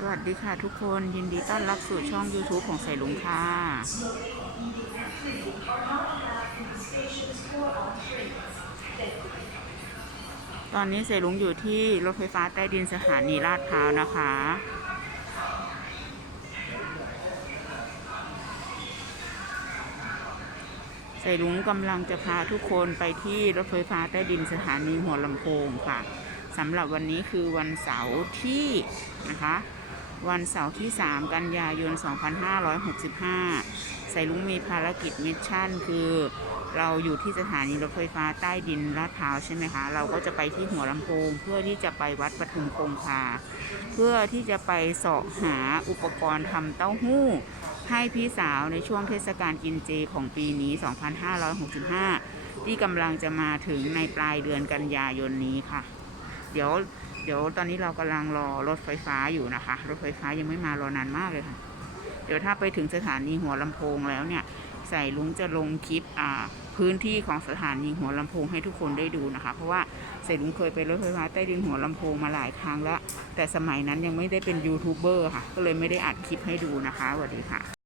สวัสดีค่ะทุกคนยินดีต้อนรับสู่ช่อง YouTube ของใส่ลุงค่ะ ตอนนี้ใส่ลุงอยู่ที่รถไฟฟ้าใต้ดินสถานีลาดพร้าวนะคะ ใส่ลุงกำลังจะพาทุกคนไปที่รถไฟฟ้าใต้ดินสถานีหัวลำโพงค่ะสำหรับวันนี้คือวันเสาร์ที่นะคะ วันเสาร์ที่ 3 กันยายน 2565 ใส่ลุงมีภารกิจมิชชั่น คือเราอยู่ที่สถานีรถไฟฟ้าใต้ดินลาดพร้าวใช่ไหมคะ เราก็จะไปที่หัวลำโพงเพื่อที่จะไปวัดปทุมคงคา เพื่อที่จะไปเสาะหาอุปกรณ์ทำเต้าหู้ ให้พี่สาวในช่วงเทศกาลกินเจของปีนี้ 2565 ที่กำลังจะมาถึงในปลายเดือนกันยายนนี้ค่ะ เดี๋ยว เดี๋ยวตอนนี้เรากำลังรอรถไฟฟ้าอยู่นะคะ รถไฟฟ้ายังไม่มารอนานมากเลยค่ะ เดี๋ยวถ้าไปถึงสถานีหัวลำโพงแล้วเนี่ย ใส่ลุงจะลงคลิปอ่าพื้นที่ของสถานีหัวลำโพงให้ทุกคนได้ดูนะคะ เพราะว่าใส่ลุงเคยไปรถไฟฟ้าใต้ดินหัวลำโพงมาหลายครั้งแล้ว แต่สมัยนั้นยังไม่ได้เป็นยูทูบเบอร์ค่ะ ก็เลยไม่ได้อัดคลิปให้ดูนะคะสวัสดีค่ะ